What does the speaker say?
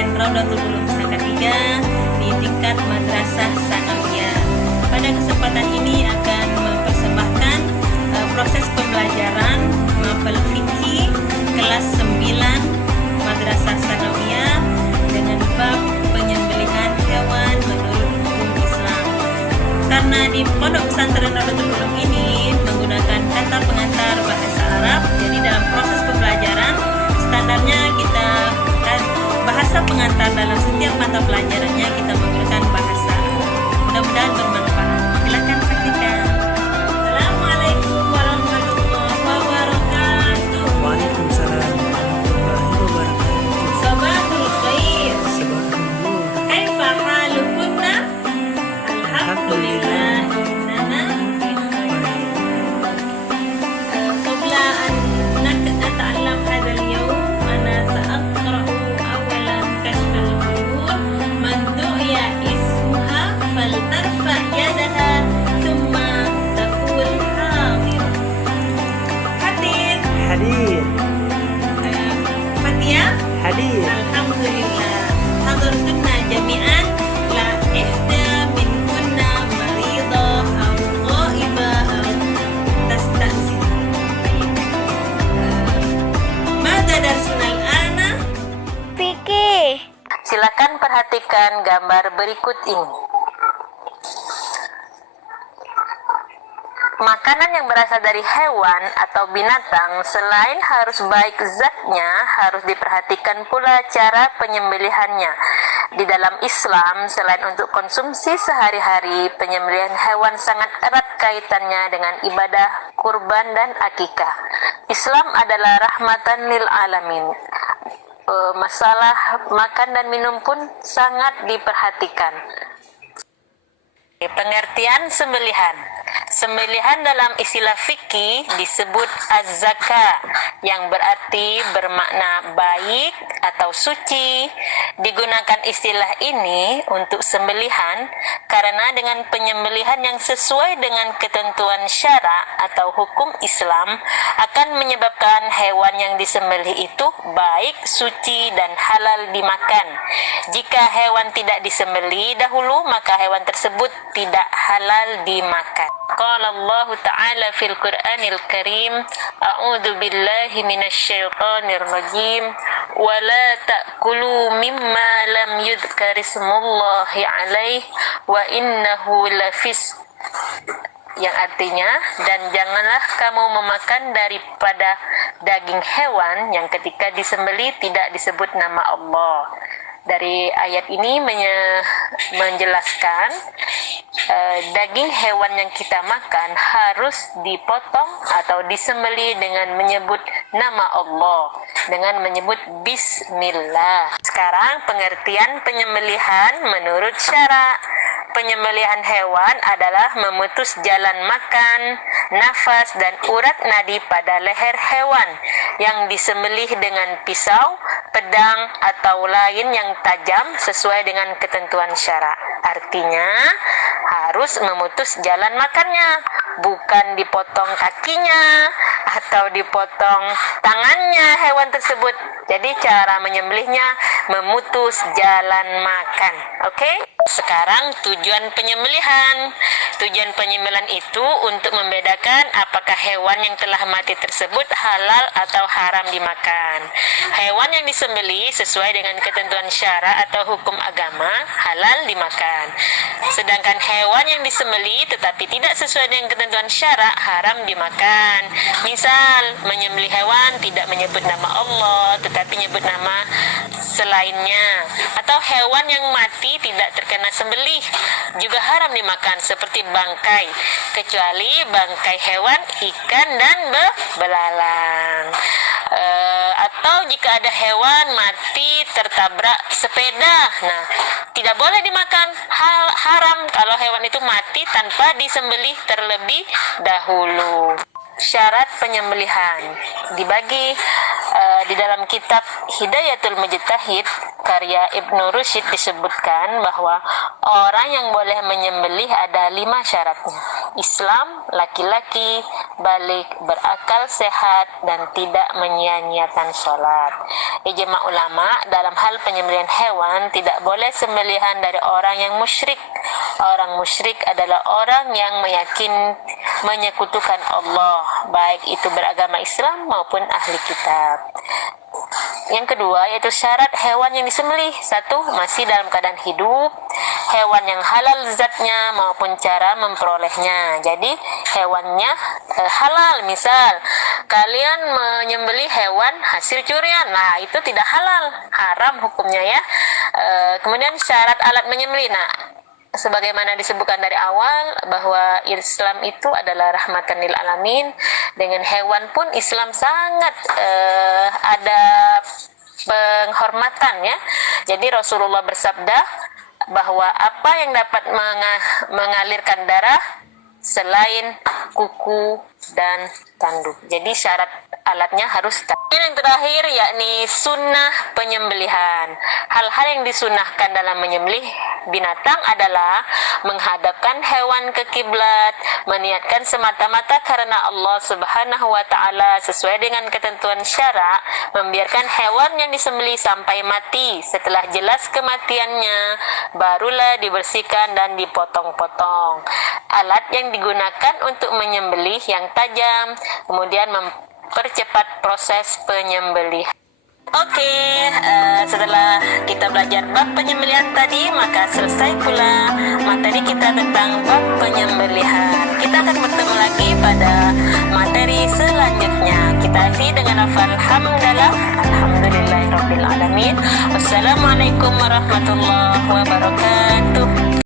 pesantren Raudatul Ulum Salatiga di tingkat Madrasah Sanawiyah. Pada kesempatan ini akan mempersembahkan proses pembelajaran mapel fikih kelas 9 Madrasah Sanawiyah dengan bab penyembelihan hewan menurut hukum Islam. Karena di pondok pesantren Raudatul Ulum ini menggunakan kata pengantar bahasa Arab, jadi dalam proses pembelajaran standarnya kita bahasa pengantar dalam setiap mata pelajarannya kita menggunakan bahasa Arab. Mudah-mudahan bermanfaat. Silakan saksikan. Assalamualaikum warahmatullahi wabarakatuh. Waalaikumsalam warahmatullahi wabarakatuh. Sabahul khair. Sabahul Kaifa halukunna? Alhamdulillah. Innana bi khair. Qabla an nata'allam hadzal yawm ana sa'aqra'u awalan kashfal qubur man du'iya ismuha faltarfa yadaha thumma taqul hadir. Hadir. Hadir. Fatia. Hadir. Alhamdulillah. Hadartunna jami'an la ihda minkunna maridah aw ghaibah aw tasta'zin. Mada darsunal ana? Fikih. Silakan perhatikan gambar berikut ini. Makanan yang berasal dari hewan atau binatang selain harus baik zatnya, harus diperhatikan pula cara penyembelihannya. Di dalam Islam, selain untuk konsumsi sehari-hari, penyembelihan hewan sangat erat kaitannya dengan ibadah kurban dan akikah. Islam adalah rahmatan lil alamin. Masalah makan dan minum pun sangat diperhatikan. Pengertian sembelihan. Sembelihan dalam istilah fikih disebut az-zakah, yang berarti bermakna baik atau suci. Digunakan istilah ini untuk sembelihan karena dengan penyembelihan yang sesuai dengan ketentuan syara atau hukum Islam akan menyebabkan hewan yang disembelih itu baik, suci, dan halal dimakan. Jika hewan tidak disembelih dahulu, maka hewan tersebut tidak halal dimakan. Qala Allah Ta'ala fil Qur'anil Karim, A'udzu billahi minasyaitonir rajim, wa la ta'kulu mimma lam yudhkar ismullahi alaih wa innahu lafis, yang artinya, dan janganlah kamu memakan daripada daging hewan yang ketika disembelih tidak disebut nama Allah. Dari ayat ini menjelaskan daging hewan yang kita makan harus dipotong atau disembelih dengan menyebut nama Allah, dengan menyebut Bismillah. Sekarang pengertian penyembelihan menurut syara. Penyembelihan hewan adalah memutus jalan makan, nafas, dan urat nadi pada leher hewan yang disembelih dengan pisau, pedang, atau lain yang tajam sesuai dengan ketentuan syara. Artinya, harus memutus jalan makannya, bukan dipotong kakinya atau dipotong tangannya hewan tersebut. Jadi cara menyembelihnya memutus jalan makan. Oke? Sekarang tujuan penyembelihan. Tujuan penyembelihan itu untuk membedakan apakah hewan yang telah mati tersebut halal atau haram dimakan. Hewan yang disembelih sesuai dengan ketentuan syara atau hukum agama halal dimakan. Sedangkan hewan yang disembelih tetapi tidak sesuai dengan ketentuan syara haram dimakan. Misal, menyembelih hewan tidak menyebut nama Allah tetapi menyebut nama selainnya, atau hewan yang mati tidak terkena sembelih juga haram dimakan seperti bangkai, kecuali bangkai hewan, ikan, dan belalang. Atau jika ada hewan mati tertabrak sepeda, nah tidak boleh dimakan, haram kalau hewan itu mati tanpa disembelih terlebih dahulu. Syarat penyembelihan dibagi Di dalam kitab Hidayatul Mujtahid karya Ibnu Rusyid disebutkan bahwa orang yang boleh menyembelih ada 5 syaratnya. Islam, laki-laki, balik, berakal sehat, dan tidak menyia-nyiakan sholat. Ijma ulama dalam hal penyembelihan hewan tidak boleh sembelihan dari orang yang musyrik. Orang musyrik adalah orang yang menyekutukan Allah, baik itu beragama Islam maupun ahli kitab. Yang kedua yaitu syarat hewan yang disembelih. 1. Masih dalam keadaan hidup. Hewan yang halal zatnya maupun cara memperolehnya. Jadi hewannya halal. Misal kalian menyembelih hewan hasil curian, nah itu tidak halal, haram hukumnya ya. Kemudian syarat alat menyembelih. Nah, sebagaimana disebutkan dari awal bahwa Islam itu adalah rahmatan lil alamin. Dengan hewan pun Islam sangat ada penghormatan ya. Jadi Rasulullah bersabda bahwa apa yang dapat mengalirkan darah selain kuku dan tanduk. Jadi syarat alatnya harus yang terakhir yakni sunnah penyembelihan. Hal-hal yang disunahkan dalam menyembelih binatang adalah menghadapkan hewan ke kiblat, meniatkan semata-mata karena Allah Subhanahu wa taala sesuai dengan ketentuan syara, membiarkan hewan yang disembelih sampai mati. Setelah jelas kematiannya, barulah dibersihkan dan dipotong-potong. Alat yang digunakan untuk menyembelih yang tajam, kemudian mempercepat proses penyembelihan. Oke, setelah kita belajar bab penyembelihan tadi, maka selesai pula materi kita tentang bab penyembelihan. Kita akan bertemu lagi pada materi selanjutnya. Kita akhiri dengan lafal hamdalah. Alhamdulillahirabbil alamin. Wassalamualaikum warahmatullahi wabarakatuh.